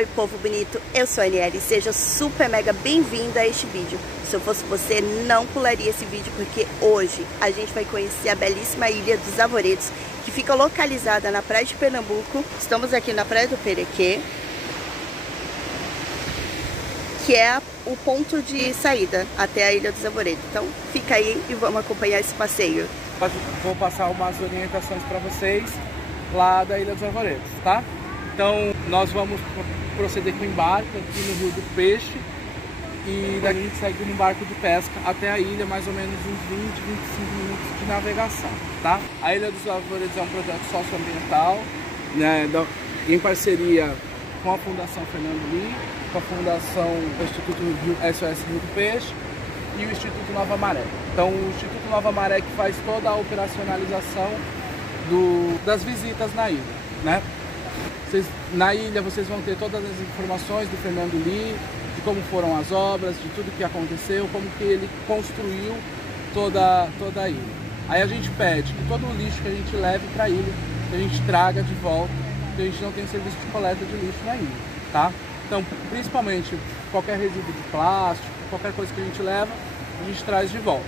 Oi, povo bonito, eu sou a Aniele, seja super mega bem-vinda a este vídeo. Se eu fosse você, não pularia esse vídeo, porque hoje a gente vai conhecer a belíssima Ilha dos Arvoredos, que fica localizada na praia de Pernambuco. Estamos aqui na praia do Perequê, que é o ponto de saída até a Ilha dos Arvoredos. Então fica aí e vamos acompanhar esse passeio. Vou passar umas orientações para vocês lá da Ilha dos Arvoredos, tá? Então nós vamos proceder com o embarque aqui no Rio do Peixe e daqui a gente segue no barco de pesca até a ilha, mais ou menos uns 20, 25 minutos de navegação, tá? A Ilha dos Arvoredos é um projeto socioambiental, né, em parceria com a Fundação Fernando Lee, com a Fundação do Instituto SOS Rio do Peixe e o Instituto Nova Maré. Então o Instituto Nova Maré que faz toda a operacionalização das visitas na ilha, né? Na ilha vocês vão ter todas as informações do Fernando Lee, de como foram as obras, de tudo que aconteceu, como que ele construiu toda a ilha. Aí a gente pede que todo o lixo que a gente leve para a ilha, que a gente traga de volta, porque a gente não tem serviço de coleta de lixo na ilha, tá? Então, principalmente qualquer resíduo de plástico, qualquer coisa que a gente leva, a gente traz de volta.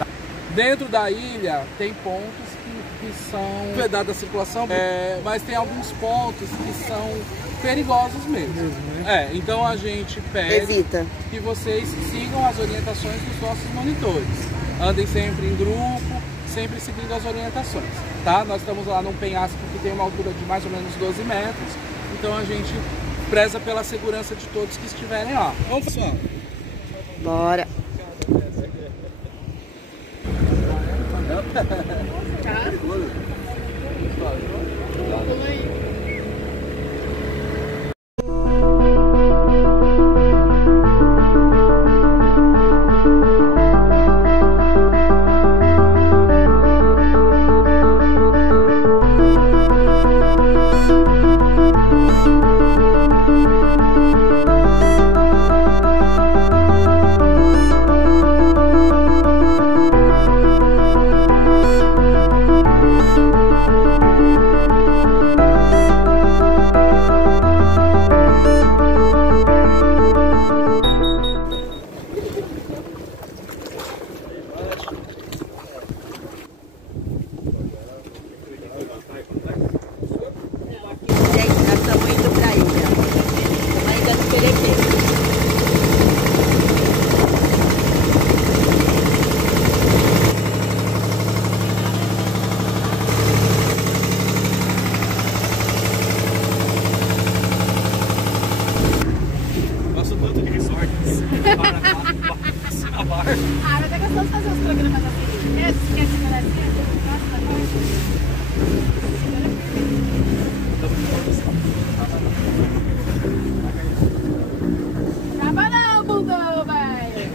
Tá? Dentro da ilha tem pontos que são vedados à circulação, mas tem alguns pontos que são perigosos mesmo. Né? Então a gente pede que vocês sigam as orientações dos nossos monitores. Andem sempre em grupo, sempre seguindo as orientações. Tá? Nós estamos lá num penhasco que tem uma altura de mais ou menos 12 metros, então a gente preza pela segurança de todos que estiverem lá. Vamos, pessoal? Bora! Mas é gostoso fazer os programas assim. Esquece de pedacinho. Trava não, bundão, velho.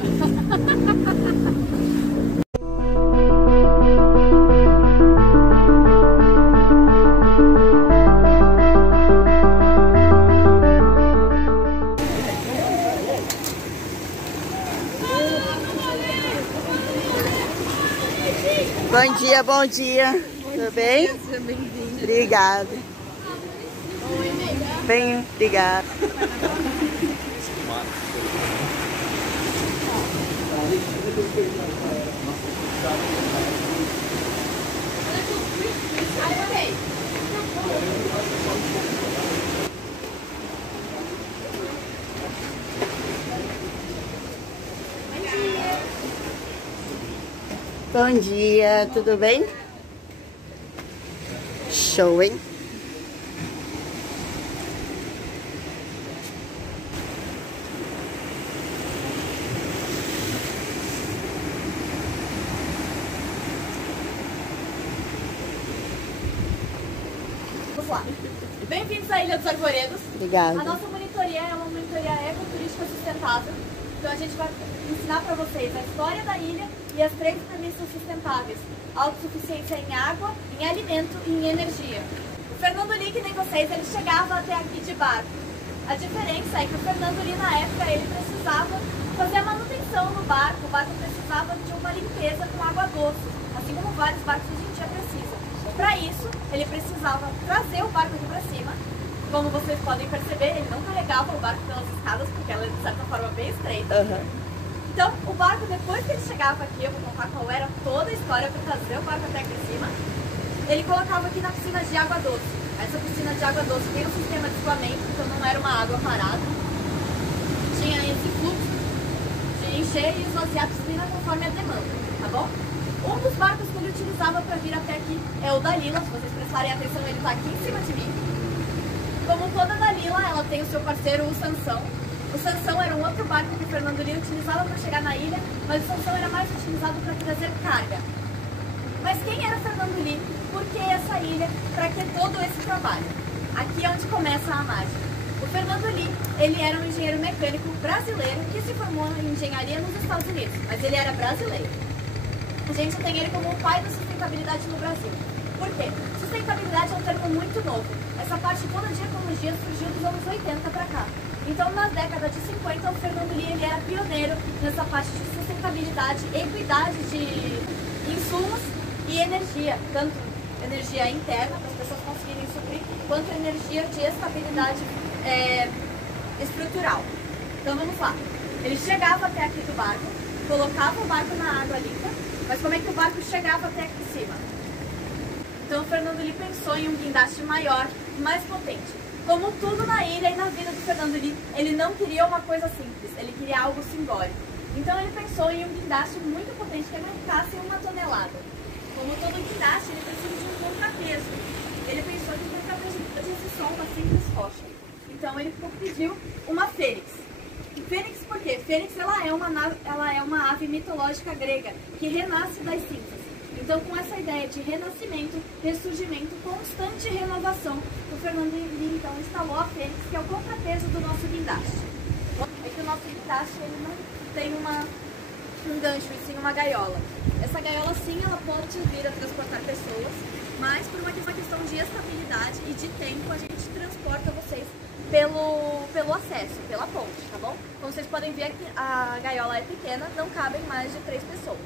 Bom dia, bom dia. Tudo bem? Seja bem-vindo. Obrigada. Oi, nega. Bem, obrigada. Bom dia, tudo bem? Show, hein? Vamos lá. Bem-vindos à Ilha dos Arvoredos. Obrigada. A nossa monitoria é uma monitoria ecoturística sustentável. Então a gente vai ensinar para vocês a história da ilha e as 3 premissas sustentáveis: autossuficiência em água, em alimento e em energia. O Fernando Lee, que nem vocês, ele chegava até aqui de barco. A diferença é que o Fernando Lee, na época, ele precisava fazer a manutenção no barco. O barco precisava de uma limpeza com água doce, assim como vários barcos hoje em dia precisam. Para isso, ele precisava trazer o barco aqui para cima, como vocês podem perceber, ele não carregava o barco pelas escadas, porque ela é de certa forma bem estreita. Então, o barco, depois que ele chegava aqui, eu vou contar qual era toda a história para trazer o barco até aqui em cima, ele colocava aqui na piscina de água doce. Essa piscina de água doce tem um sistema de escoamento, então não era uma água parada. Tinha esse fluxo de encher e esvaziar a piscina conforme a demanda, tá bom? Um dos barcos que ele utilizava para vir até aqui é o Dalila. Se vocês prestarem atenção, ele está aqui em cima de mim. Como toda Dalila, ela tem o seu parceiro, o Sansão. O Sansão era um outro barco que o Fernando Lee utilizava para chegar na ilha, mas o Sansão era mais utilizado para trazer carga. Mas quem era Fernando Lee? Por que essa ilha? Para que todo esse trabalho? Aqui é onde começa a mágica. O Fernando Lee, ele era um engenheiro mecânico brasileiro que se formou em engenharia nos Estados Unidos, mas ele era brasileiro. A gente tem ele como o pai da sustentabilidade no Brasil. Por quê? Sustentabilidade é um termo muito novo. Essa parte toda de ecologia surgiu dos anos 80 para cá. Então, na década de 50, o Fernando Lee ele era pioneiro nessa parte de sustentabilidade, equidade de insumos e energia, tanto energia interna, para as pessoas conseguirem suprir, quanto energia de estabilidade estrutural. Então, vamos lá. Ele chegava até aqui do barco, colocava o barco na água limpa, mas como é que o barco chegava até aqui em cima? Então, o Fernando Lee pensou em um guindaste maior, mais potente. Como tudo na ilha e na vida do Fernando Lee, ele não queria uma coisa simples, ele queria algo simbólico. Então ele pensou em um guindaste muito potente que aguentasse 1 tonelada. Como todo guindaste, ele precisa de um contrapeso. Ele pensou que o contrapeso pudesse ser só uma simples rocha. Então ele pediu uma fênix. Fênix por quê? Fênix ela é uma ave mitológica grega que renasce das cinzas. Então, com essa ideia de renascimento, ressurgimento, constante renovação, o Fernando Lee, então, instalou a fênix, que é o contrapeso do nosso guindaste. É que o nosso guindaste ele não tem um gancho, e sim uma gaiola. Essa gaiola, sim, ela pode vir a transportar pessoas, mas por uma questão de estabilidade e de tempo, a gente transporta vocês pelo acesso, pela ponte, tá bom? Como vocês podem ver, aqui, a gaiola é pequena, não cabem mais de 3 pessoas.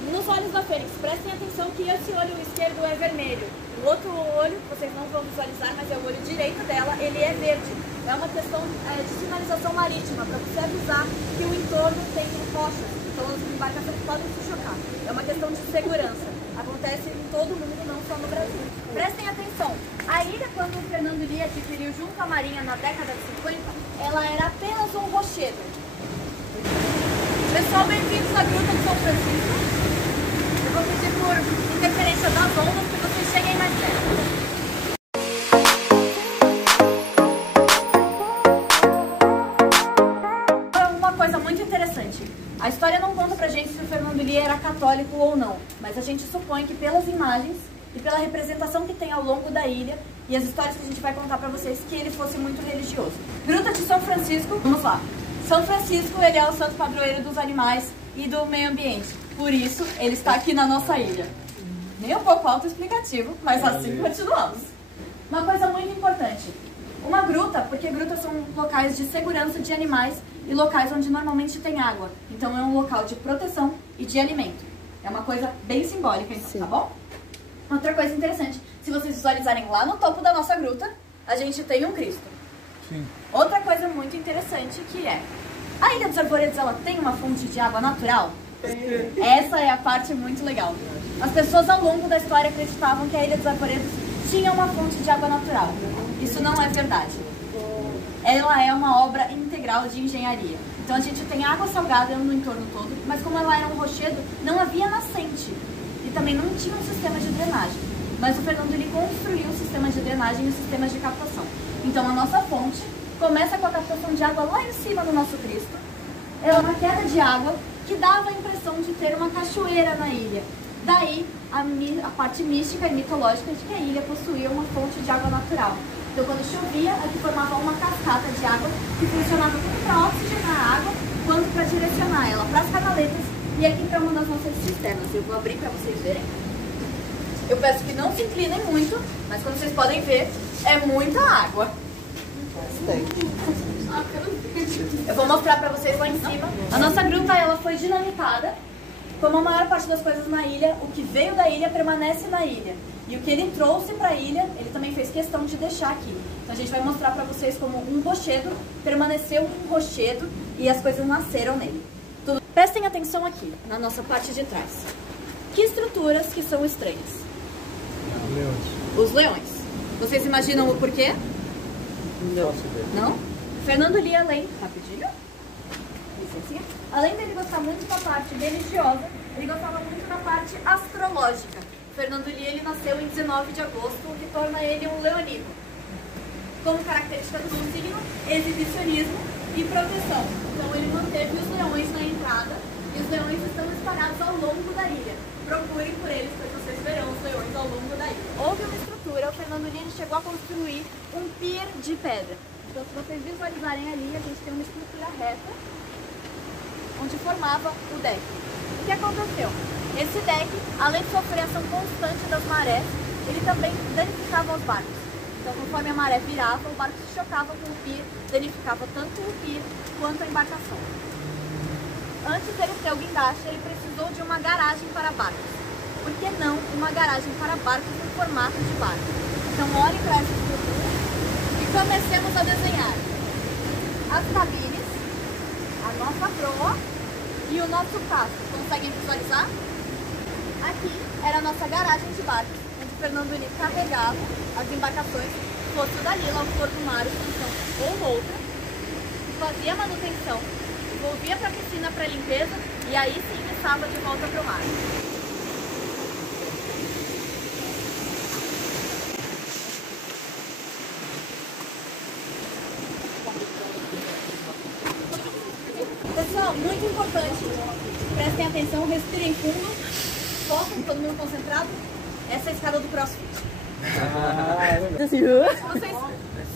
Nos olhos da fênix, prestem atenção que esse olho esquerdo é vermelho. O outro olho, vocês não vão visualizar, mas é o olho direito dela, ele é verde. É uma questão de sinalização marítima, para você avisar que o entorno tem rochas, então as embarcações podem se chocar. É uma questão de segurança. Acontece em todo mundo, não só no Brasil. Prestem atenção, a ilha, quando o Fernando Lee adquiriu junto à Marinha na década de 50, ela era apenas um rochedo. Pessoal, bem-vindos à Gruta de São Francisco. Eu vou pedir por interferência das ondas que vocês cheguem mais perto. Uma coisa muito interessante. A história não conta pra gente se o Fernando Lee era católico ou não, mas a gente supõe que pelas imagens e pela representação que tem ao longo da ilha e as histórias que a gente vai contar pra vocês, que ele fosse muito religioso. Gruta de São Francisco, vamos lá. São Francisco, ele é o santo padroeiro dos animais e do meio ambiente. Por isso, ele está aqui na nossa ilha. Nem um pouco autoexplicativo, mas assim continuamos. Uma coisa muito importante. Uma gruta, porque grutas são locais de segurança de animais e locais onde normalmente tem água. Então é um local de proteção e de alimento. É uma coisa bem simbólica, então, tá bom? Outra coisa interessante, se vocês visualizarem lá no topo da nossa gruta, a gente tem um Cristo. Sim. Outra coisa muito interessante que é, a Ilha dos Arvoredos, ela tem uma fonte de água natural? Essa é a parte muito legal. As pessoas ao longo da história acreditavam que a Ilha dos Arvoredos tinha uma fonte de água natural. Isso não é verdade. Ela é uma obra integral de engenharia. Então a gente tem água salgada no entorno todo, mas como ela era um rochedo, não havia nascente. E também não tinha um sistema de drenagem. Mas o Fernando Lee construiu o sistema de drenagem e os sistemas de captação. Então a nossa fonte começa com a captação de água lá em cima do nosso Cristo. Era uma queda de água que dava a impressão de ter uma cachoeira na ilha. Daí a parte mística e mitológica de que a ilha possuía uma fonte de água natural. Então quando chovia, aqui formava uma cascata de água que funcionava tanto para oxigenar a água quanto para direcionar ela para as canaletas e aqui para uma das nossas cisternas. Eu vou abrir para vocês verem. Eu peço que não se inclinem muito, mas como vocês podem ver, é muita água. Eu vou mostrar pra vocês lá em cima. A nossa gruta, ela foi dinamitada. Como a maior parte das coisas na ilha, o que veio da ilha permanece na ilha. E o que ele trouxe pra ilha, ele também fez questão de deixar aqui. Então a gente vai mostrar para vocês como um rochedo permaneceu um rochedo e as coisas nasceram nele. Prestem atenção aqui, na nossa parte de trás. Que estruturas que são estranhas? Os leões. Vocês imaginam o porquê? Não? Fernando Lee, rapidinho. Licencinha. Além dele gostar muito da parte religiosa, ele gostava muito da parte astrológica. Fernando Lee, ele nasceu em 19 de agosto, o que torna ele um leonino. Como característica do seu signo, exibicionismo e proteção. Então ele manteve os leões na entrada e os leões estão espalhados ao longo da ilha. Procurem por eles, pois vocês verão os leões ao longo da ilha. Houve uma estrutura, o Fernando Lee ele chegou a construir um pier de pedra. Então se vocês visualizarem ali, a gente tem uma estrutura reta onde formava o deck. O que aconteceu? Esse deck, além de sofrer a ação constante das marés, ele também danificava os barcos. Então, conforme a maré virava, o barco se chocava com o pier, danificava tanto o pier quanto a embarcação. Antes dele ter o guindaste, ele precisou de uma garagem para barcos. Por que não uma garagem para barcos em formato de barco? Então, olhem para essa estrutura e comecemos a desenhar as cabines, a nossa proa e o nosso casco. Conseguem visualizar? Aqui era a nossa garagem de barcos, onde Fernando Lee carregava as embarcações, fosse o Dalila, o Porto Mar, ou outra, fazia manutenção, volvia para a piscina para limpeza e aí sim estava de volta para o mar. Pessoal, muito importante, prestem atenção, respirem fundo, foquem, todo mundo concentrado. Essa é a escada do CrossFit. Vocês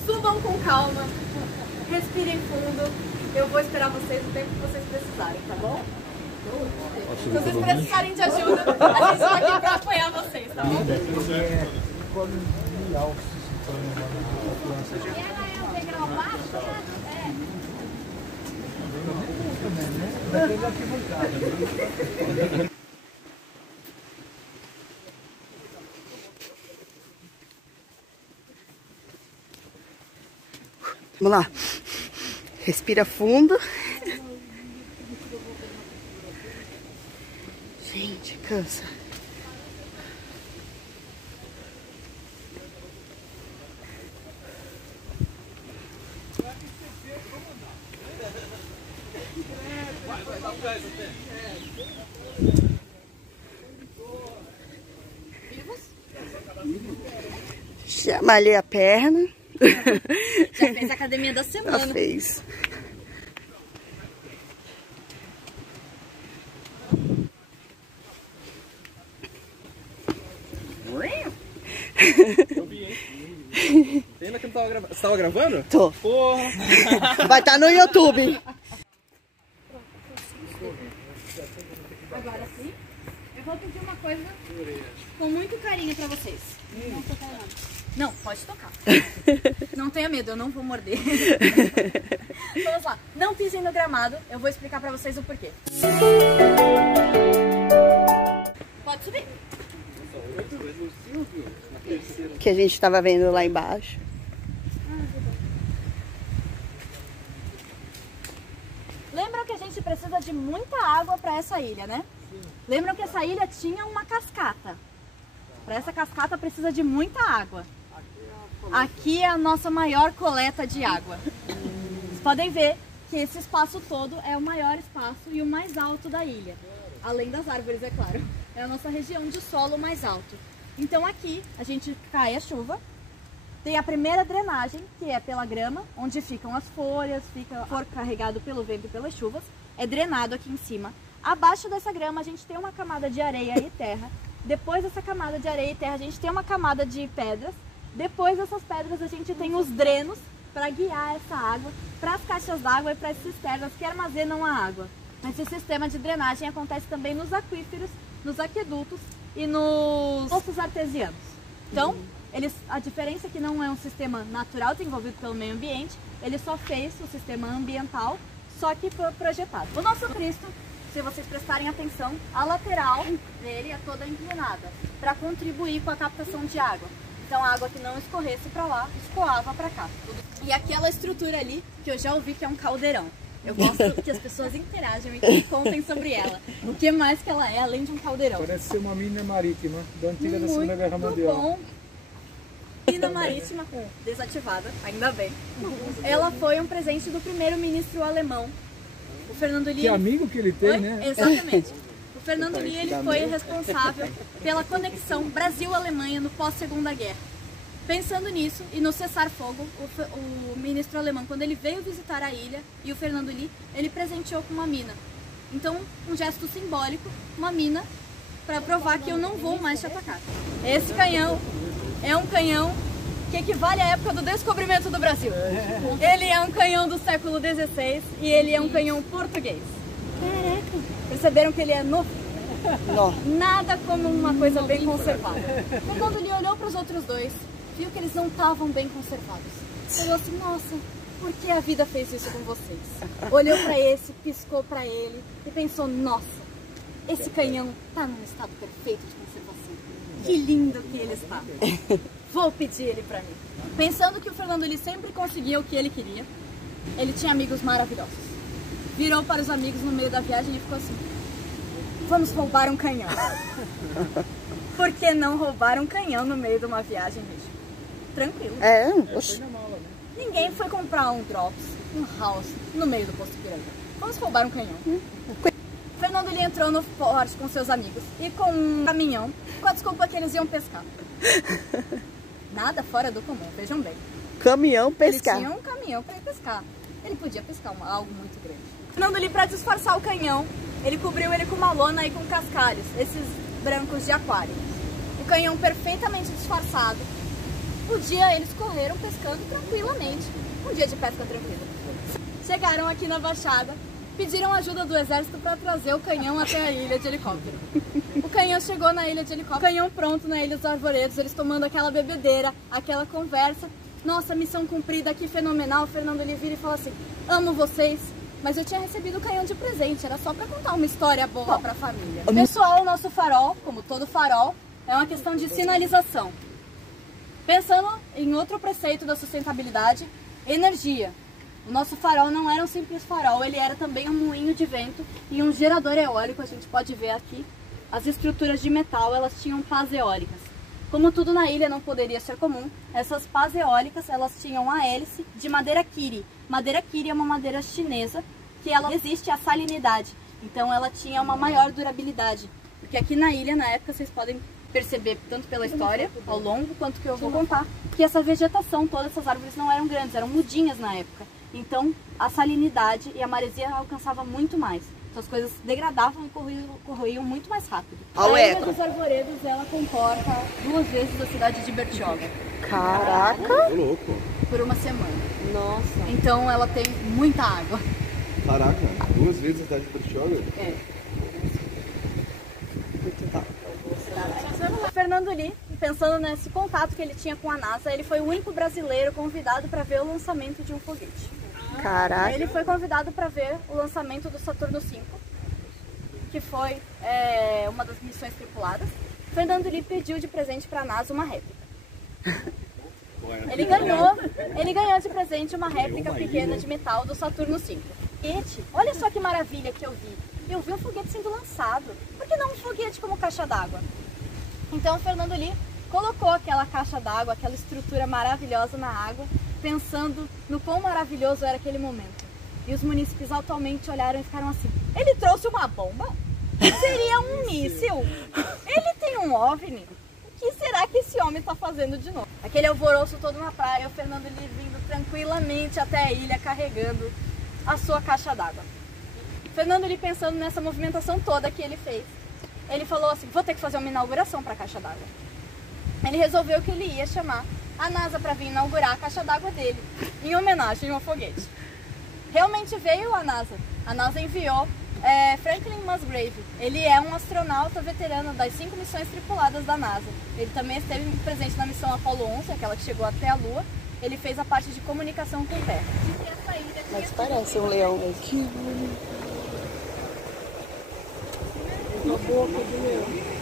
subam com calma, respirem fundo. Eu vou esperar vocês o tempo que vocês precisarem, tá bom? Se vocês precisarem de ajuda, a gente está aqui para apoiar vocês, tá bom? E ela é um degrau baixo? Vamos lá. Respira fundo. Gente, cansa. Já malhei a perna. Já fez a academia da semana. Já fez. Eu vi, hein? Ainda que não tava gravando. Você tava gravando? Tô. Porra! Vai estar no YouTube. Agora sim, eu vou pedir uma coisa com muito carinho pra vocês. Não tocar nada. Não, pode tocar. Não tenha medo, eu não vou morder. Vamos lá. Não pisem no gramado, eu vou explicar pra vocês o porquê. Pode subir. Que a gente estava vendo lá embaixo. Lembram que a gente precisa de muita água para essa ilha, né? Sim. Lembram que essa ilha tinha uma cascata. Para essa cascata precisa de muita água. Aqui é a nossa maior coleta de água. Vocês podem ver que esse espaço todo é o maior espaço e o mais alto da ilha. Além das árvores, é claro. É a nossa região de solo mais alto. Então aqui a gente cai a chuva. Tem a primeira drenagem, que é pela grama, onde ficam as folhas, for carregado pelo vento e pelas chuvas, é drenado aqui em cima. Abaixo dessa grama a gente tem uma camada de areia e terra. Depois dessa camada de areia e terra a gente tem uma camada de pedras. Depois dessas pedras a gente tem os drenos para guiar essa água para as caixas d'água e para as cisternas que armazenam a água. Esse sistema de drenagem acontece também nos aquíferos, nos aquedutos e nos poços artesianos. Então, a diferença é que não é um sistema natural desenvolvido pelo meio ambiente, ele só fez o sistema ambiental, só que foi projetado. O nosso Cristo, se vocês prestarem atenção, a lateral dele é toda inclinada, para contribuir com a captação de água. Então a água que não escorresse para lá, escoava para cá. E aquela estrutura ali, que eu já ouvi que é um caldeirão. Eu gosto que as pessoas interajam e que contem sobre ela. O que mais que ela é, além de um caldeirão. Parece ser uma mina marítima, da antiga da Segunda Guerra Mundial. Bom. Mina marítima, desativada, ainda bem. Ela foi um presente do primeiro-ministro alemão, o Fernando Lie. Que amigo que ele tem, Oi? né? Exatamente. O Fernando Lie, ele foi responsável pela conexão Brasil-Alemanha no pós-Segunda Guerra. Pensando nisso e no cessar-fogo, o ministro alemão, quando ele veio visitar a ilha, e o Fernando Lie, ele presenteou com uma mina. Então, um gesto simbólico, uma mina, para provar que eu não vou mais te atacar. Esse canhão é um canhão que equivale à época do descobrimento do Brasil. Ele é um canhão do século XVI e ele é um canhão português. Caraca! Perceberam que ele é novo? Nada como uma coisa bem conservada. Então, quando ele olhou para os outros dois, viu que eles não estavam bem conservados. Falou assim, nossa, por que a vida fez isso com vocês? Olhou para esse, piscou para ele e pensou, nossa, esse canhão está num estado perfeito de conservação. Que lindo que ele está. Vou pedir ele para mim. Pensando que o Fernando Lie sempre conseguia o que ele queria, ele tinha amigos maravilhosos. Virou para os amigos no meio da viagem e ficou assim, vamos roubar um canhão. Por que não roubar um canhão no meio de uma viagem, bicho? Tranquilo. Ninguém foi comprar um Drops, um House, no meio do posto Piranga. Vamos roubar um canhão. Fernando Lie entrou no porte com seus amigos e com um caminhão, com a desculpa que eles iam pescar. Nada fora do comum, vejam bem. Caminhão pescar. Ele tinha um caminhão para ir pescar. Ele podia pescar algo muito grande. Fernando Lie, para disfarçar o canhão, ele cobriu ele com uma lona e com cascalhos, esses brancos de aquário. O canhão perfeitamente disfarçado. O dia eles correram pescando tranquilamente. Um dia de pesca tranquila. Chegaram aqui na Baixada, pediram ajuda do exército para trazer o canhão até a ilha de helicóptero. O canhão chegou na ilha de helicóptero, o canhão pronto na Ilha dos Arvoredos, eles tomando aquela bebedeira, aquela conversa. Nossa, missão cumprida, que fenomenal. O Fernando Lie vira e fala assim, amo vocês, mas eu tinha recebido o canhão de presente, era só para contar uma história boa para a família. Pessoal, o nosso farol, como todo farol, é uma questão de sinalização. Pensando em outro preceito da sustentabilidade, energia. O nosso farol não era um simples farol, ele era também um moinho de vento e um gerador eólico. A gente pode ver aqui, as estruturas de metal, elas tinham pás eólicas. Como tudo na ilha não poderia ser comum, essas pás eólicas, elas tinham a hélice de madeira kiri. Madeira kiri é uma madeira chinesa que ela resiste à salinidade, então ela tinha uma maior durabilidade. Porque aqui na ilha, na época, vocês podem perceber, tanto pela história, ao longo, quanto que eu vou contar, que essa vegetação, todas essas árvores não eram grandes, eram mudinhas na época. Então, a salinidade e a maresia alcançava muito mais. Então, as coisas degradavam e corroíam muito mais rápido. A Ilha dos Arvoredos, ela comporta 2 vezes a cidade de Bertioga. Caraca! Louco! Por uma semana. Nossa! Então, ela tem muita água. Caraca, 2 vezes a cidade de Bertioga? É. Fernando Lie, pensando nesse contato que ele tinha com a NASA, ele foi o único brasileiro convidado para ver o lançamento de um foguete. Caraca! Ele foi convidado para ver o lançamento do Saturno V, que foi uma das missões tripuladas. Fernando Lie pediu de presente para a NASA uma réplica. Ele ganhou de presente uma réplica pequena de metal do Saturno V. Olha só que maravilha que eu vi. Eu vi um foguete sendo lançado. Por que não um foguete como caixa d'água? Então o Fernando Lie colocou aquela caixa d'água, aquela estrutura maravilhosa na água, pensando no quão maravilhoso era aquele momento. E os munícipes atualmente olharam e ficaram assim, ele trouxe uma bomba? Seria um míssil? Ele tem um OVNI? O que será que esse homem está fazendo de novo? Aquele alvoroço todo na praia, o Fernando Lie vindo tranquilamente até a ilha, carregando a sua caixa d'água. Fernando Lie, pensando nessa movimentação toda que ele fez, ele falou assim, vou ter que fazer uma inauguração para a caixa d'água. Ele resolveu que ele ia chamar a NASA para vir inaugurar a caixa d'água dele, em homenagem ao foguete. Realmente veio a NASA. A NASA enviou Franklin Musgrave. Ele é um astronauta veterano das 5 missões tripuladas da NASA. Ele também esteve presente na missão Apollo 11, aquela que chegou até a Lua. Ele fez a parte de comunicação com Terra. Mas parece um leão mesmo. Que bonito. A boca do leão.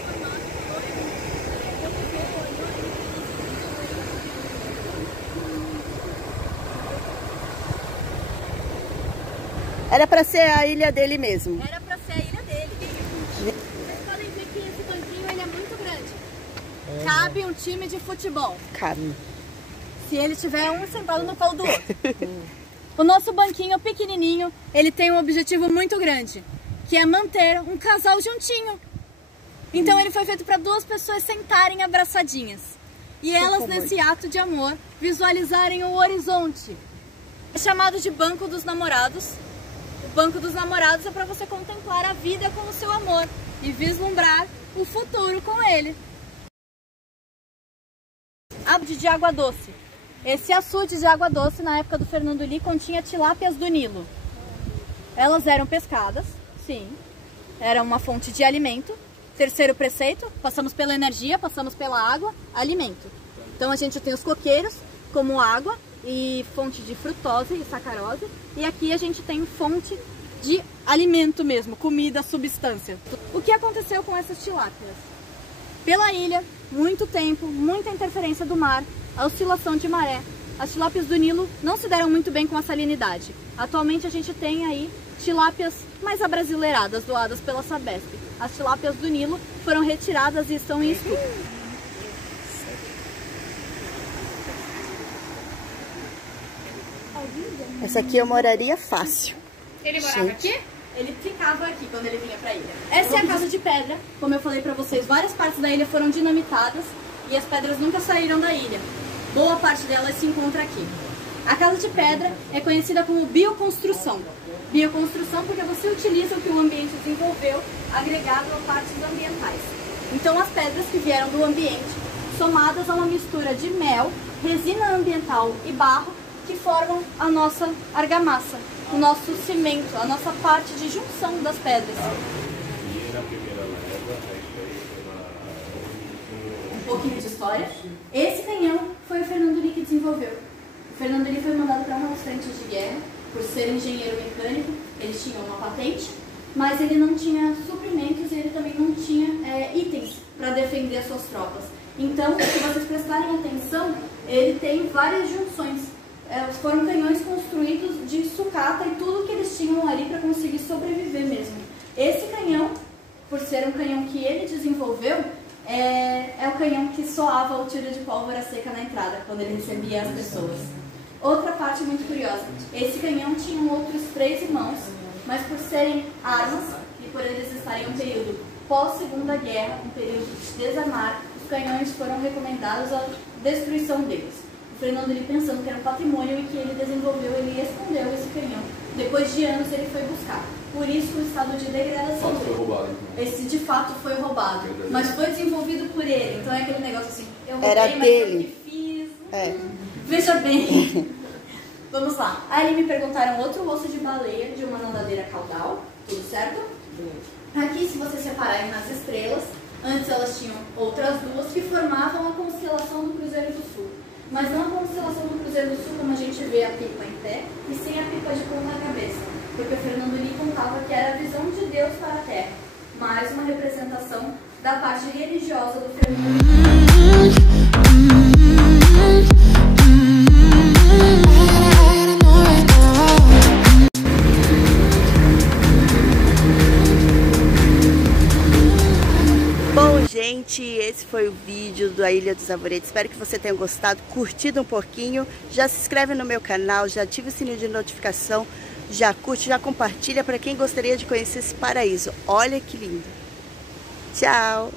Era pra ser a ilha dele mesmo. Era pra ser a ilha dele. Vocês podem ver que esse banquinho ele é muito grande. Cabe um time de futebol. Cabe. Se ele tiver um sentado no colo do outro. O nosso banquinho pequenininho, ele tem um objetivo muito grande, que é manter um casal juntinho. Então ele foi feito para duas pessoas sentarem abraçadinhas. E elas, nesse ato de amor, visualizarem o horizonte. É chamado de Banco dos Namorados. O Banco dos Namorados é para você contemplar a vida com o seu amor e vislumbrar o futuro com ele. Açude de água doce. Esse açude de água doce, na época do Fernando Lee, continha tilápias do Nilo. Elas eram pescadas, sim. Era uma fonte de alimento. Terceiro preceito, passamos pela energia, passamos pela água, alimento. Então a gente tem os coqueiros como água e fonte de frutose e sacarose. E aqui a gente tem fonte de alimento mesmo, comida, substância. O que aconteceu com essas tilápias? Pela ilha, muito tempo, muita interferência do mar, a oscilação de maré. As tilápias do Nilo não se deram muito bem com a salinidade. Atualmente a gente tem aí tilápias mais abrasileiradas, doadas pela Sabesp. As tilápias do Nilo foram retiradas e estão em estudo. Essa aqui eu moraria fácil. Ele morava aqui? Ele ficava aqui quando ele vinha pra ilha. Essa é a casa de pedra. Como eu falei pra vocês, várias partes da ilha foram dinamitadas e as pedras nunca saíram da ilha. Boa parte delas se encontra aqui. A casa de pedra é conhecida como bioconstrução. Bioconstrução porque você utiliza o que o ambiente desenvolveu agregado a partes ambientais. Então as pedras que vieram do ambiente, somadas a uma mistura de mel, resina ambiental e barro, que formam a nossa argamassa, o nosso cimento, a nossa parte de junção das pedras. Um pouquinho de história. Esse canhão foi o Fernando Lee que desenvolveu. O Fernando Lee foi mandado para uma das frentes de guerra, por ser engenheiro mecânico. Ele tinha uma patente, mas ele não tinha suprimentos e ele também não tinha itens para defender as suas tropas. Então, se vocês prestarem atenção, ele tem várias junções. Foram canhões construídos de sucata e tudo que eles tinham ali para conseguir sobreviver mesmo. Esse canhão, por ser um canhão que ele desenvolveu, é o canhão que soava o tiro de pólvora seca na entrada, quando ele recebia as pessoas. Outra parte muito curiosa, esse canhão tinha outros 3 irmãos, mas por serem armas e por eles estarem em um período pós-Segunda Guerra, um período de desarmar, os canhões foram recomendados à destruição deles. O Fernando Lee, pensando que era um patrimônio e que ele desenvolveu, ele escondeu esse canhão. Depois de anos ele foi buscar. Por isso o estado de degradação dele. Foi roubado, então. Esse de fato foi roubado, mas foi desenvolvido por ele. Então é aquele negócio assim, eu roubei, era mas dele. eu que fiz. Veja bem. Vamos lá. Aí me perguntaram outro osso de baleia de uma nadadeira caudal. Tudo certo? Aqui, se vocês separarem nas estrelas, antes elas tinham outras 2 que formavam a constelação do Cruzeiro do Sul. Mas não a constelação do Cruzeiro do Sul como a gente vê a pipa em pé, e sim a pipa de ponta cabeça. Porque o Fernando Lee contava que era a visão de Deus para a Terra. Mais uma representação da parte religiosa do Fernando Lee. Gente, esse foi o vídeo da Ilha dos Arvoredos. Espero que você tenha gostado, curtido um pouquinho. Já se inscreve no meu canal, já ativa o sininho de notificação, já curte, já compartilha para quem gostaria de conhecer esse paraíso. Olha que lindo. Tchau!